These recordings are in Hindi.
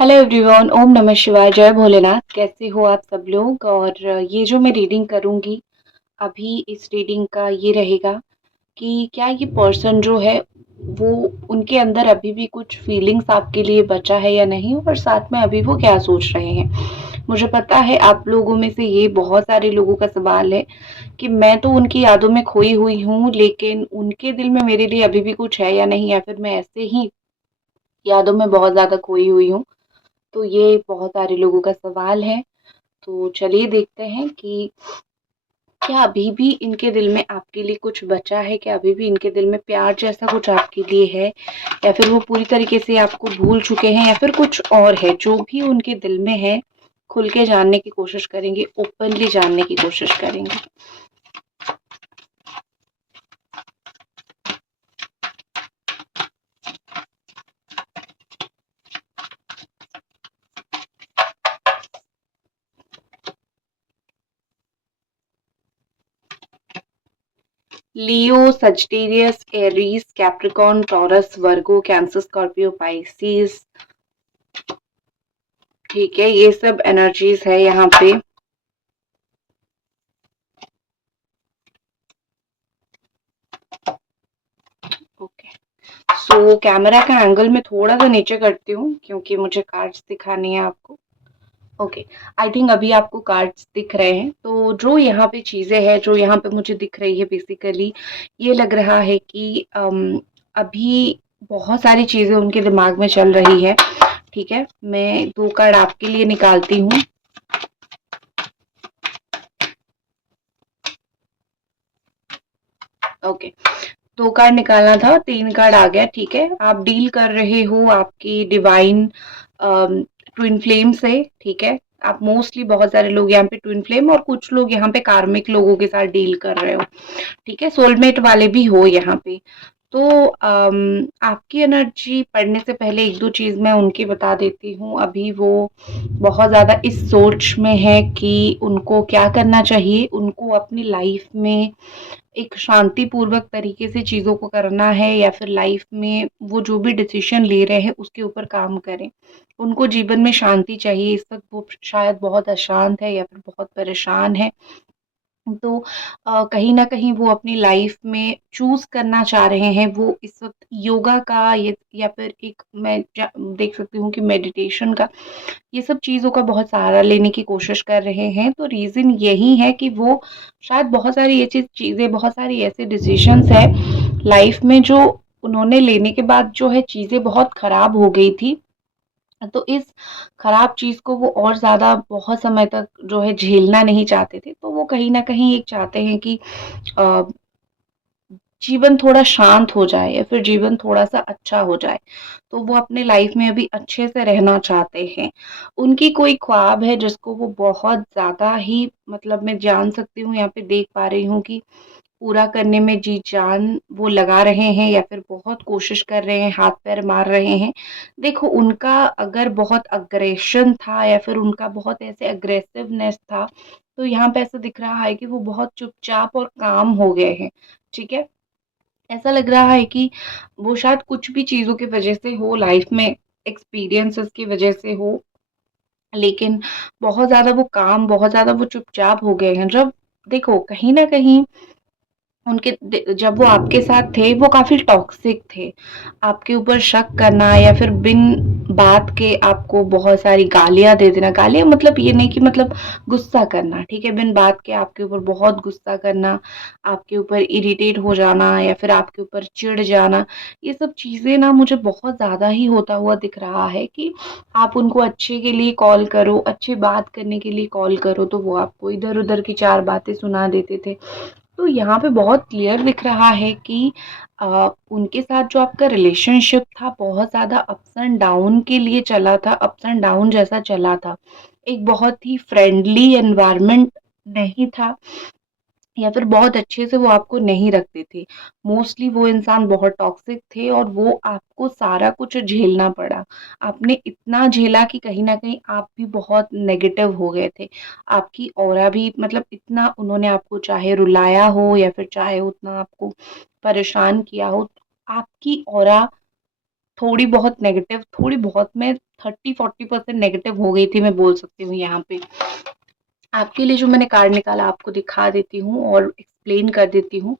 हेलो एवरीवन, ओम नमः शिवाय, जय भोलेनाथ। कैसे हो आप सब लोग? और ये जो मैं रीडिंग करूंगी अभी, इस रीडिंग का ये रहेगा कि क्या ये पर्सन जो है वो, उनके अंदर अभी भी कुछ फीलिंग्स आपके लिए बचा है या नहीं, और साथ में अभी वो क्या सोच रहे हैं। मुझे पता है आप लोगों में से ये बहुत सारे लोगों का सवाल है कि मैं तो उनकी यादों में खोई हुई हूँ, लेकिन उनके दिल में मेरे लिए अभी भी कुछ है या नहीं, या फिर मैं ऐसे ही यादों में बहुत ज्यादा खोई हुई हूँ। तो ये बहुत सारे लोगों का सवाल है। तो चलिए देखते हैं कि क्या अभी भी इनके दिल में आपके लिए कुछ बचा है, क्या अभी भी इनके दिल में प्यार जैसा कुछ आपके लिए है, या फिर वो पूरी तरीके से आपको भूल चुके हैं, या फिर कुछ और है। जो भी उनके दिल में है, खुल के जानने की कोशिश करेंगे, ओपनली जानने की कोशिश करेंगे। लियो, सजिटेरियस, एरीज, कैप्रिकॉर्न, टॉरस, वर्गो, कैंसर, स्कॉर्पियो, पाइसिस। ठीक है, ये सब एनर्जीज है यहाँ पे। ओके, सो कैमरा का एंगल मैं थोड़ा सा नीचे करती हूँ क्योंकि मुझे कार्ड्स दिखानी है आपको। ओके, आई थिंक अभी आपको कार्ड्स दिख रहे हैं। तो जो यहाँ पे चीजें हैं, जो यहाँ पे मुझे दिख रही है, बेसिकली ये लग रहा है कि अभी बहुत सारी चीजें उनके दिमाग में चल रही है। ठीक है, मैं दो कार्ड आपके लिए निकालती हूँ। ओके, दो कार्ड निकालना था, तीन कार्ड आ गया। ठीक है, आप डील कर रहे हो आपकी डिवाइन ट्विन फ्लेम से। ठीक है, आप मोस्टली, बहुत सारे लोग यहाँ पे ट्विन फ्लेम, और कुछ लोग यहाँ पे कार्मिक लोगों के साथ डील कर रहे हो। ठीक है, सोलमेट वाले भी हो यहाँ पे। तो आपकी एनर्जी पढ़ने से पहले एक दो चीज मैं उनकी बता देती हूँ। अभी वो बहुत ज्यादा इस सोच में है कि उनको क्या करना चाहिए। उनको अपनी लाइफ में एक शांतिपूर्वक तरीके से चीज़ों को करना है, या फिर लाइफ में वो जो भी डिसीजन ले रहे हैं उसके ऊपर काम करें। उनको जीवन में शांति चाहिए। इस वक्त वो शायद बहुत अशांत है या फिर बहुत परेशान है। तो कहीं न कहीं वो अपनी लाइफ में चूज़ करना चाह रहे हैं। वो इस वक़्त योगा का, ये या फिर एक मैं देख सकती हूँ कि मेडिटेशन का, ये सब चीज़ों का बहुत सहारा लेने की कोशिश कर रहे हैं। तो रीज़न यही है कि वो शायद बहुत सारी ये चीज़ें, बहुत सारी ऐसे डिसीज़न्स हैं लाइफ में जो उन्होंने लेने के बाद जो है चीज़ें बहुत ख़राब हो गई थी। तो इस खराब चीज़ को वो और ज़्यादा बहुत समय तक जो है झेलना नहीं चाहते थे। तो वो कहीं न कहीं एक चाहते हैं कि अ, जीवन थोड़ा शांत हो जाए, या फिर जीवन थोड़ा-सा अच्छा हो जाए। तो वो अपने लाइफ में अभी अच्छे से रहना चाहते हैं। उनकी कोई ख्वाब है जिसको वो बहुत ज़्यादा ही, मतलब मैं जान सकती हूँ, यहाँ पे देख पा रही हूँ कि पूरा करने में जी-जान वो लगा रहे हैं, या फिर बहुत कोशिश कर रहे हैं, हाथ-पैर मार रहे हैं। देखो, उनका अगर बहुत अग्रेशन था, या फिर उनका बहुत ऐसे अग्रेसिवनेस था, तो यहाँ पे ऐसा दिख रहा है कि वो बहुत चुपचाप और काम हो गए हैं। ठीक है? ऐसा लग रहा है कि वो शायद कुछ भी चीज़ों की वज़ह से हो, लाइफ़ में एक्सपीरियंसेस की वज़ह से हो, लेकिन बहुत ज़्यादा वो काम, बहुत ज़्यादा वो चुपचाप हो गए हैं। जब देखो, कहीं न कहीं उनके जब वो आपके साथ थे, वो काफ़ी टॉक्सिक थे। आपके ऊपर शक करना, या फिर बिन बात के आपको बहुत सारी गालियाँ दे देना। गालियाँ मतलब ये नहीं कि, मतलब गुस्सा करना, ठीक है? बिन बात के आपके ऊपर बहुत गुस्सा करना, आपके ऊपर इरिटेट हो जाना, या फिर आपके ऊपर चिढ़ जाना। ये सब चीज़ें ना मुझे बहुत ज़्यादा ही होता हुआ दिख रहा है कि आप उनको अच्छे के लिए कॉल करो, अच्छी बात करने के लिए कॉल करो, तो वो आपको इधर-उधर की 4 बातें सुना देते थे। तो यहाँ पे बहुत क्लियर दिख रहा है कि उनके साथ जो आपका रिलेशनशिप था, बहुत ज़्यादा अप्स एंड डाउन के लिए चला था, अप्स एंड डाउन जैसा चला था। एक बहुत ही फ्रेंडली एनवायरनमेंट नहीं था, या फिर बहुत अच्छे से वो आपको नहीं रखते थे। मोस्टली वो इंसान बहुत टॉक्सिक थे, और वो आपको सारा कुछ झेलना पड़ा। आपने इतना झेला कि कहीं न कहीं आप भी बहुत नेगेटिव हो गए थे। आपकी ऑरा भी, मतलब इतना उन्होंने आपको चाहे रुलाया हो, या फिर चाहे उतना आपको परेशान किया हो, आपकी ऑरा थोड़ी बहुत नेगेटिव, थोड़ी बहुत मैं 30-40% नेगेटिव हो गई थी, मैं बोल सकती हूँ यहाँ पे। आपके लिए जो मैंने कार्ड निकाला आपको दिखा देती हूँ और एक्सप्लेन कर देती हूँ।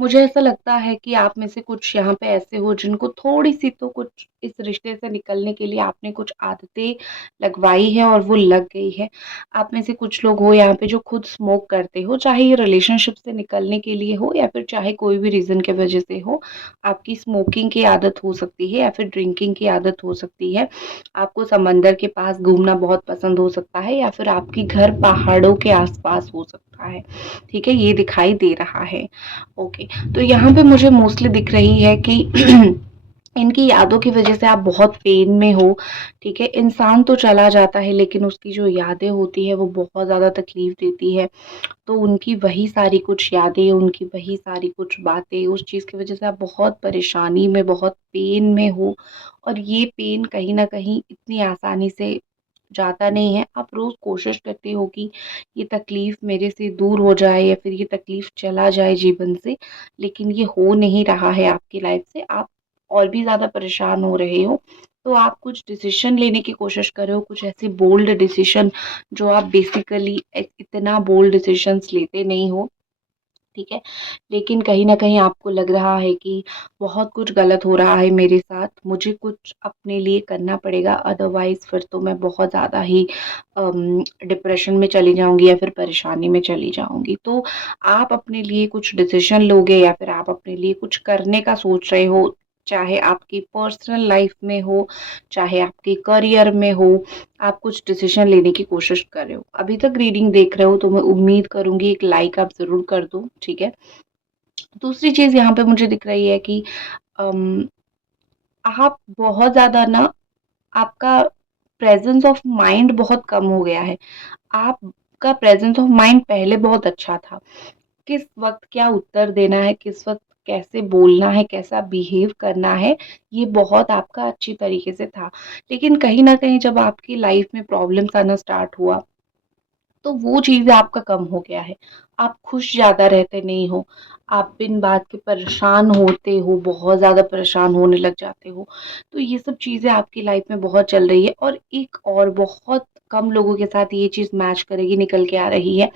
मुझे ऐसा लगता है कि आप में से कुछ यहाँ पे ऐसे हो जिनको थोड़ी-सी तो कुछ इस रिश्ते से निकलने के लिए आपने कुछ आदतें लगवाई है और वो लग गई है। आप में से कुछ लोग हो यहाँ पे जो खुद स्मोक करते हो, चाहे ये रिलेशनशिप से निकलने के लिए हो या फिर चाहे कोई भी रीज़न की वजह से हो। आपकी स्मोकिंग की आदत हो सकती है या फिर ड्रिंकिंग की आदत हो सकती है। आपको समंदर के पास घूमना बहुत पसंद हो सकता है या फिर आपकी घर पहाड़ों के आस-पास हो सकता है। ठीक है, ये दिखाई दे रहा है। ओके, तो यहाँ पे मुझे मोस्टली दिख रही है कि इनकी यादों की वजह से आप बहुत पेन में हो, ठीक है? इंसान तो चला जाता है लेकिन उसकी जो यादें होती हैं वो बहुत ज़्यादा तकलीफ़ देती है। तो उनकी वही सारी कुछ यादें, उनकी वही सारी कुछ बातें, उस चीज़ की वजह से आप बहुत परेशानी में, बहुत पेन में हो और ये पेन कहीं न कहीं इतनी आसानी से जाता नहीं है। आप रोज़ कोशिश करते हो कि ये तकलीफ़ मेरे से दूर हो जाए या फिर ये तकलीफ़ चला जाए जीवन से, लेकिन ये हो नहीं रहा है आपकी लाइफ़ से। आप और भी ज़्यादा परेशान हो रहे हो। तो आप कुछ डिसीज़न लेने की कोशिश कर रहे हो, कुछ ऐसे बोल्ड डिसीज़न जो आप बेसिकली इतना बोल्ड डिसीज़न्स लेते नहीं हो। ठीक है? लेकिन कहीं न कहीं आपको लग रहा है कि बहुत कुछ गलत हो रहा है मेरे साथ, मुझे कुछ अपने लिए करना पड़ेगा अदरवाइज़ फिर तो मैं बहुत ज़्यादा ही डिप्रेशन में चली जाऊँगी या फिर परेशानी में चली जाऊँगी। तो आप अपने लिए कुछ डिसीज़न लोगे या फिर आप अपने लिए कुछ करने का सोच रहे हो, चाहे आपकी पर्सनल लाइफ़ में हो, चाहे आपके करियर में हो, आप कुछ डिसीज़न लेने की कोशिश कर रहे हो। अभी तक रीडिंग देख रहे हो तो मैं उम्मीद करूँगी एक लाइक आप ज़रूर कर दो, ठीक है? दूसरी चीज़ यहाँ पे मुझे दिख रही है कि अम, आप बहुत ज़्यादा ना आपका प्रेज़ेंस ऑफ माइंड बहुत कम हो गया है। आपका प्रेज़ेंस ऑफ माइंड पहले बहुत अच्छा था। किस वक़्त क्या उत्तर देना है, किस वक़्त कैसे बोलना है, कैसा बिहेव करना है, ये बहुत आपका अच्छी तरीके से था। लेकिन कहीं न कहीं जब आपकी लाइफ़ में प्रॉब्लम्स आना स्टार्ट हुआ तो वो चीज़ें आपका कम हो गया है। आप खुश ज़्यादा रहते नहीं हो, आप बिन बात के परेशान होते हो, बहुत ज़्यादा परेशान होने लग जाते हो। तो ये सब चीज़ें आपकी लाइफ़ में बहुत चल रही है और एक और बहुत कम लोगों के साथ ये चीज़ मैच करेगी, निकल के आ रही है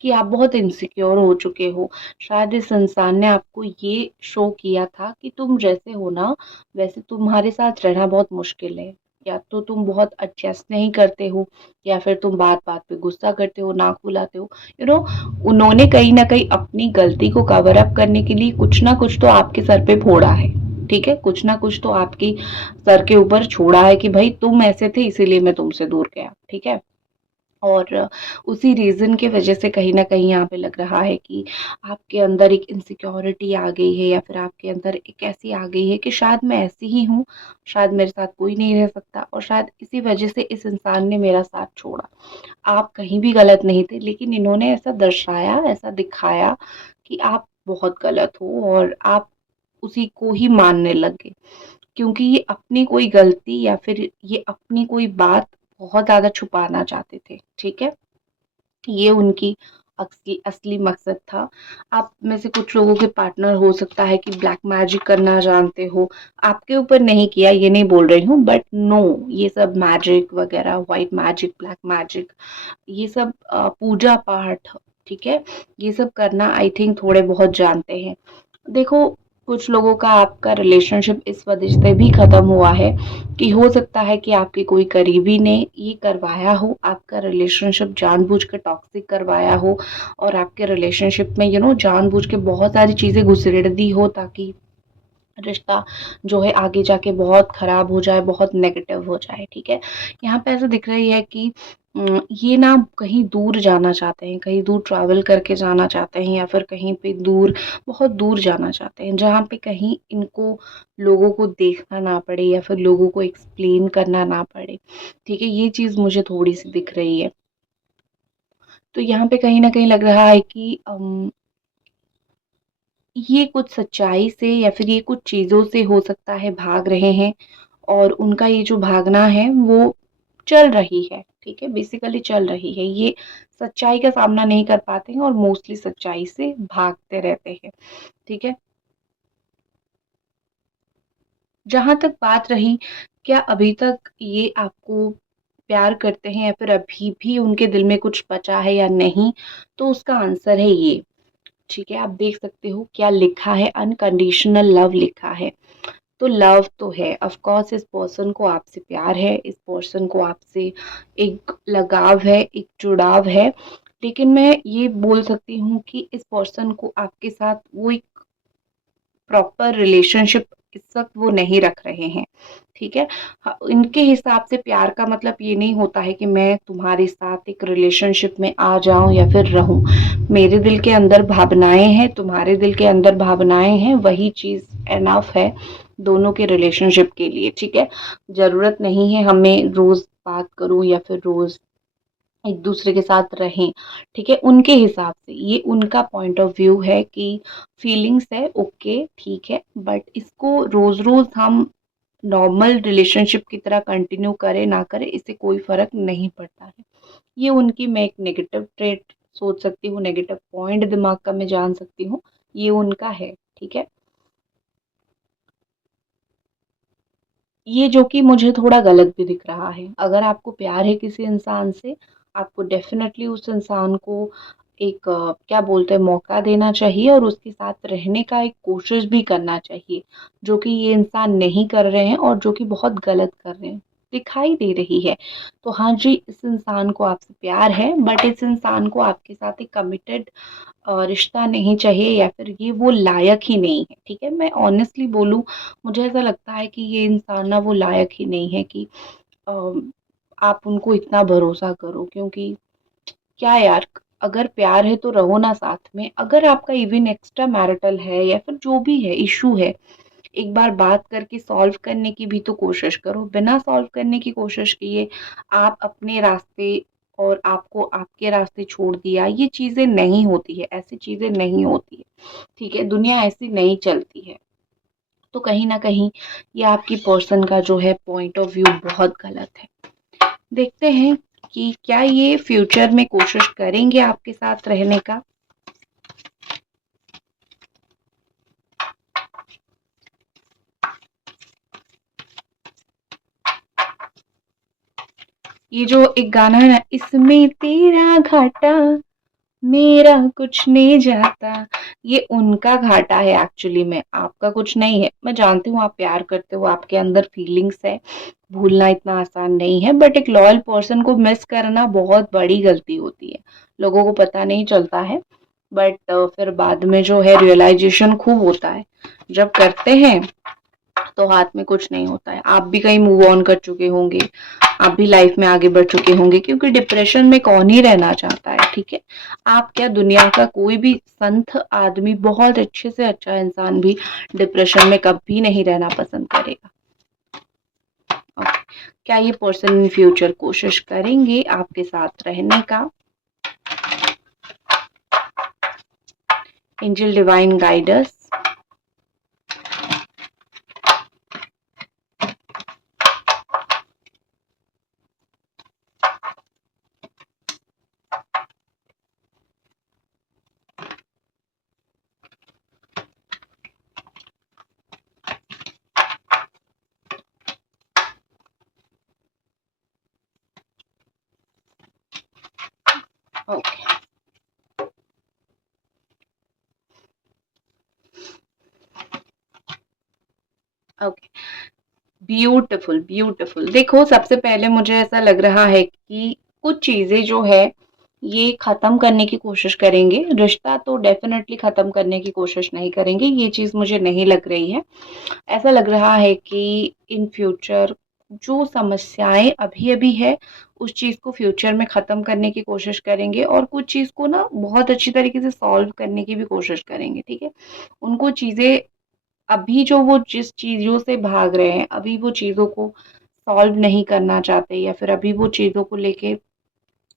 कि आप बहुत इनसिक्योर हो चुके हो। शायद इस इंसान ने आपको ये शो किया था कि तुम जैसे हो ना, वैसे तुम्हारे साथ रहना बहुत मुश्किल है। या तो तुम बहुत एडजस्ट नहीं करते हो या फिर तुम बात-बात पे गुस्सा करते हो, नाक फुलाते हो। उन्होंने कहीं न कहीं अपनी गलती को कवर अप करने के लिए कुछ ना कुछ तो आपके सर पे फोड़ा है, ठीक है? कुछ ना कुछ तो आपकी सर के ऊपर छोड़ा है कि भई तुम ऐसे थे इसीलिए मैं तुमसे दूर गया, ठीक है? और उसी रीज़न की वज़ह से कहीं न कहीं यहाँ पे लग रहा है कि आपके अंदर एक इनसिक्योरिटी आ गई है या फिर आपके अंदर एक ऐसी आ गई है कि शायद मैं ऐसी ही हूँ, शायद मेरे साथ कोई नहीं रह सकता और शायद इसी वज़ह से इस इंसान ने मेरा साथ छोड़ा। आप कहीं भी गलत नहीं थे, लेकिन इन्होंने ऐसा दर्शाया, ऐसा दिखाया कि आप बहुत गलत हो और आप उसी को ही मानने लग गए। क्योंकि ये अपनी कोई गलती या फिर ये अपनी कोई बात बहुत ज़्यादा छुपाना चाहते थे, ठीक है? ये उनकी असली असली मकसद था। आप में से कुछ लोगों के पार्टनर हो सकता है कि ब्लैक मैजिक करना जानते हो। आपके ऊपर नहीं किया ये नहीं बोल रही हूँ बट नो ये सब मैजिक वगैरह व्हाइट मैजिक, ब्लैक मैजिक ये सब पूजा-पाठ, ठीक है? ये सब करना आई थिंक थोड़े बहुत जानते हैं। देखो, कुछ लोगों का आपका रिलेशनशिप इस वजह से भी ख़त्म हुआ है कि हो सकता है कि आपके कोई करीबी ने ये करवाया हो, आपका रिलेशनशिप जानबूझ के टॉक्सिक करवाया हो और आपके रिलेशनशिप में जानबूझ के बहुत सारी चीज़ें घुसेड़ दी हो ताकि रिश्ता जो है आगे जाके बहुत ख़राब हो जाए, बहुत नेगेटिव हो जाए, ठीक है? यहाँ पे ऐसा दिख रही है कि ये ना कहीं दूर जाना चाहते हैं, कहीं दूर ट्रैवल करके जाना चाहते हैं या फिर कहीं पे दूर बहुत दूर जाना चाहते हैं, जहाँ पे कहीं इनको लोगों को देखना ना पड़े या फिर लोगों को एक्सप्लेन करना ना पड़े, ठीक है? ये चीज़ मुझे थोड़ी-सी दिख रही है। तो यहाँ पे कहीं न कहीं लग रहा है कि ये कुछ सच्चाई से या फिर ये कुछ चीज़ों से हो सकता है भाग रहे हैं और उनका ये जो भागना है वो चल रही है, ठीक है? बेसिकली चल रही है। ये सच्चाई का सामना नहीं कर पाते हैं और मोस्टली सच्चाई से भागते रहते हैं, ठीक है? जहाँ तक बात रही, क्या अभी तक ये आपको प्यार करते हैं या फिर अभी भी उनके दिल में कुछ बचा है या नहीं, तो उसका आंसर है ये। ठीक है, आप देख सकते हो क्या लिखा है, अनकंडीशनल लव लिखा है। तो लव तो है, ऑफ कोर्स इस पर्सन को आपसे प्यार है, इस पर्सन को आपसे एक लगाव है, एक जुड़ाव है। लेकिन मैं ये बोल सकती हूँ कि इस पर्सन को आपके साथ वो एक प्रॉपर रिलेशनशिप इस वक्त वो नहीं रख रहे हैं। ठीक है, इनके हिसाब से प्यार का मतलब ये नहीं होता है कि मैं तुम्हारे साथ एक रिलेशनशिप में आ जाऊं या फिर रहूं। मेरे दिल के अंदर भावनाएं हैं, तुम्हारे दिल के अंदर भावनाएं हैं, वही चीज एनफ है दोनों के रिलेशनशिप के लिए। ठीक है, जरूरत नहीं है हमें रोज बात करूं या फिर रोज एक दूसरे के साथ रहें। ठीक है, उनके हिसाब से ये उनका पॉइंट ऑफ व्यू है कि फीलिंग्स है, ओके ठीक है, बट इसको रोज रोज हम नॉर्मल रिलेशनशिप की तरह कंटिन्यू करें ना करें, इससे कोई फर्क नहीं पड़ता है। ये उनकी, मैं एक नेगेटिव ट्रेट सोच सकती हूँ, नेगेटिव पॉइंट दिमाग का मैं जान सकती हूँ, ये उनका है। ठीक है, ये जो कि मुझे थोड़ा गलत भी दिख रहा है। अगर आपको प्यार है किसी इंसान से, आपको डेफ़िनेटली उस इंसान को एक क्या बोलते हैं, मौका देना चाहिए और उसके साथ रहने का एक कोशिश भी करना चाहिए, जो कि ये इंसान नहीं कर रहे हैं और जो कि बहुत गलत कर रहे हैं, दिखाई दे रही है। तो हाँ जी, इस इंसान को आपसे प्यार है, बट इस इंसान को आपके साथ एक कमिटेड रिश्ता नहीं चाहिए या फिर ये वो लायक ही नहीं है। ठीक है, मैं ऑनेस्टली बोलूँ, मुझे ऐसा लगता है कि ये इंसान ना वो लायक ही नहीं है कि अ, आप उनको इतना भरोसा करो, क्योंकि क्या यार, अगर प्यार है तो रहो ना साथ में। अगर आपका इवन एक्स्ट्रा मैरिटल है या फिर जो भी है इशू है, एक बार बात करके सॉल्व करने की भी तो कोशिश करो। बिना सॉल्व करने की कोशिश किए आप अपने रास्ते और आपको आपके रास्ते छोड़ दिया, ये चीज़ें नहीं होती है, ऐसी चीज़ें नहीं होती है। ठीक है, दुनिया ऐसी नहीं चलती है। तो कहीं न कहीं ये आपकी पर्सन का जो है पॉइंट ऑफ व्यू बहुत गलत है। देखते हैं कि क्या ये फ्यूचर में कोशिश करेंगे आपके साथ रहने का। ये जो एक गाना है ना, इसमें तेरा घाटा मेरा कुछ नहीं जाता, ये उनका घाटा है एक्चुअली में, आपका कुछ नहीं है। मैं जानती हूँ आप प्यार करते हो, आपके अंदर फीलिंग्स है, भूलना इतना आसान नहीं है, बट एक लॉयल पर्सन को मिस करना बहुत बड़ी गलती होती है। लोगों को पता नहीं चलता है, बट फिर बाद में जो है रियलाइजेशन खूब होता है। जब करते हैं तो हाथ में कुछ नहीं होता है। आप भी कहीं मूव ऑन कर चुके होंगे, आप भी लाइफ में आगे बढ़ चुके होंगे, क्योंकि डिप्रेशन में कौन ही रहना चाहता है। ठीक है, आप क्या, दुनिया का कोई भी संत आदमी, बहुत अच्छे से अच्छा इंसान भी डिप्रेशन में कभी नहीं रहना पसंद करेगा। ओके, क्या ये पर्सन इन फ्यूचर कोशिश करेंगे आपके साथ रहने का? Angel divine guiders. Okay okay, beautiful beautiful. देखो, सबसे पहले मुझे ऐसा लग रहा है कि कुछ चीजें जो है ये खत्म करने की कोशिश करेंगे। रिश्ता तो डेफिनेटली खत्म करने की कोशिश नहीं करेंगे, ये चीज मुझे नहीं लग रही है। ऐसा लग रहा है कि इन फ्यूचर जो समस्याएं अभी अभी है, उस चीज को फ्यूचर में खत्म करने की कोशिश करेंगे और कुछ चीज को ना बहुत अच्छी तरीके से सॉल्व करने की भी कोशिश करेंगे। ठीक है, उनको चीजें, अभी जो वो जिस चीज़ों से भाग रहे हैं, अभी वो चीज़ों को सॉल्व नहीं करना चाहते या फिर अभी वो चीज़ों को लेके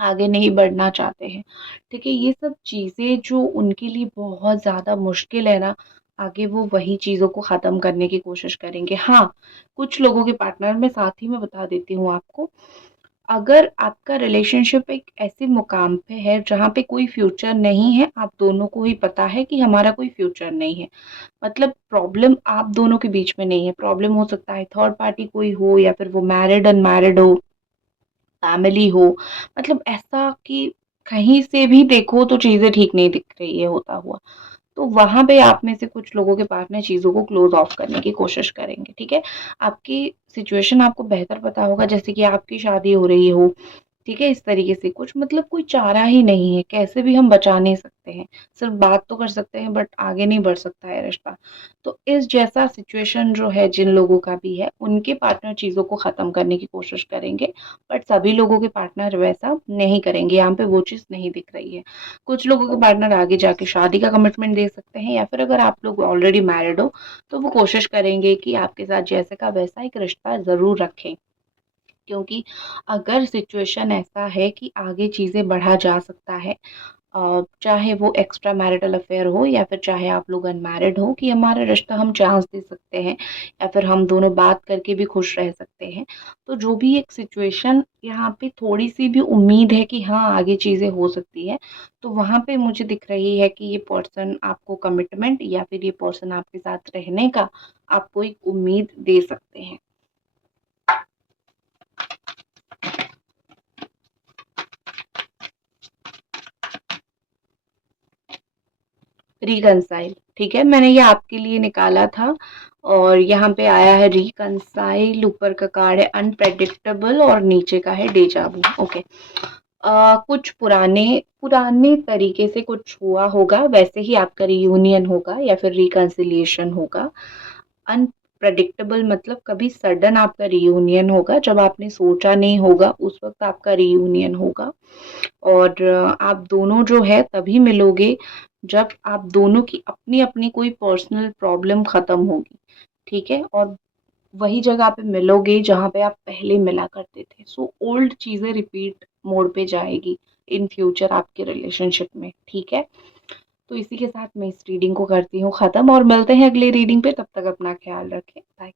आगे नहीं बढ़ना चाहते हैं। ठीक है, ये सब चीज़ें जो उनके लिए बहुत ज़्यादा मुश्किल है ना, आगे वो वही चीज़ों को ख़त्म करने की कोशिश करेंगे। हाँ, कुछ लोगों के पार्टनर, मैं साथ ही में बता देती हूँ आपको, अगर आपका रिलेशनशिप एक ऐसे मुकाम पे है जहाँ पे कोई फ्यूचर नहीं है, आप दोनों को ही पता है कि हमारा कोई फ्यूचर नहीं है, मतलब प्रॉब्लम आप दोनों के बीच में नहीं है, प्रॉब्लम हो सकता है थर्ड पार्टी कोई हो या फिर वो मैरिड अनमैरिड हो, फैमिली हो, मतलब ऐसा कि कहीं से भी देखो तो चीज़ें ठीक नहीं दिख रही है होता हुआ। तो वहाँ पे आप में से कुछ लोगों के पार्टनर चीज़ों को क्लोज़ ऑफ करने की कोशिश करेंगे, ठीक है? आपकी सिचुएशन आपको बेहतर पता होगा, जैसे कि आपकी शादी हो रही हो, ठीक है? इस तरीके से कुछ, मतलब कोई चारा ही नहीं है, कैसे भी हम बचा नहीं सकते हैं। सिर्फ़ बात तो कर सकते हैं बट आगे नहीं बढ़ सकता है रिश्ता। तो इस जैसा सिचुएशन जो है जिन लोगों का भी है, उनके पार्टनर चीज़ों को ख़त्म करने की कोशिश करेंगे, बट सभी लोगों के पार्टनर वैसा नहीं करेंगे, यहाँ पे वो चीज़ नहीं दिख रही है। कुछ लोगों के पार्टनर आगे जाके शादी का कमिटमेंट दे सकते हैं, या फिर अगर आप लोग ऑलरेडी मैरिड हो, तो वो कोशिश करेंगे कि आपके साथ जैसे का वैसा एक रिश्ता ज़रूर रखें। क्योंकि अगर सिचुएशन ऐसा है कि आगे चीज़ें बढ़ा जा सकता है, चाहे वो एक्स्ट्रा मैरिटल अफेयर हो या फिर चाहे आप लोग अनमैरिड हो, कि हमारा रिश्ता हम चांस दे सकते हैं या फिर हम दोनों बात करके भी खुश रह सकते हैं। तो जो भी एक सिचुएशन यहाँ पे थोड़ी-सी भी उम्मीद है कि हाँ, आगे चीज़ें हो सकती हैं, तो वहाँ पे मुझे दिख रही है कि ये पर्सन आपको कमिटमेंट या फिर ये पर्सन आपके साथ रहने का आपको एक उम्मीद दे सकते हैं। रिकंसाइल, ठीक है? मैंने ये आपके लिए निकाला था और यहाँ पे आया है रिकंसाइल, ऊपर का कार्ड है अनप्रेडिक्टेबल और नीचे का है डेजा वू। ओके। कुछ पुराने पुराने तरीके से कुछ हुआ होगा, वैसे ही आपका रियूनियन होगा या फिर रिकंसिलिएशन होगा। अनप्रेडिक्टेबल मतलब कभी सडन आपका रियूनियन होगा, जब आपने सोचा नहीं होगा उस वक़्त आपका रियूनियन होगा। और आप दोनों जो है तभी मिलोगे जब आप दोनों की अपनी-अपनी कोई पर्सनल प्रॉब्लम खत्म होगी, ठीक है? और वही जगह पे मिलोगे जहाँ पे आप पहले मिला करते थे। सो ओल्ड चीज़ें रिपीट मोड पे जाएगी इन फ्यूचर आपके रिलेशनशिप में, ठीक है? तो इसी के साथ मैं इस रीडिंग को करती हूँ ख़त्म और मिलते हैं अगली रीडिंग पे, तब तक अपना ख़्याल रखें। बाय।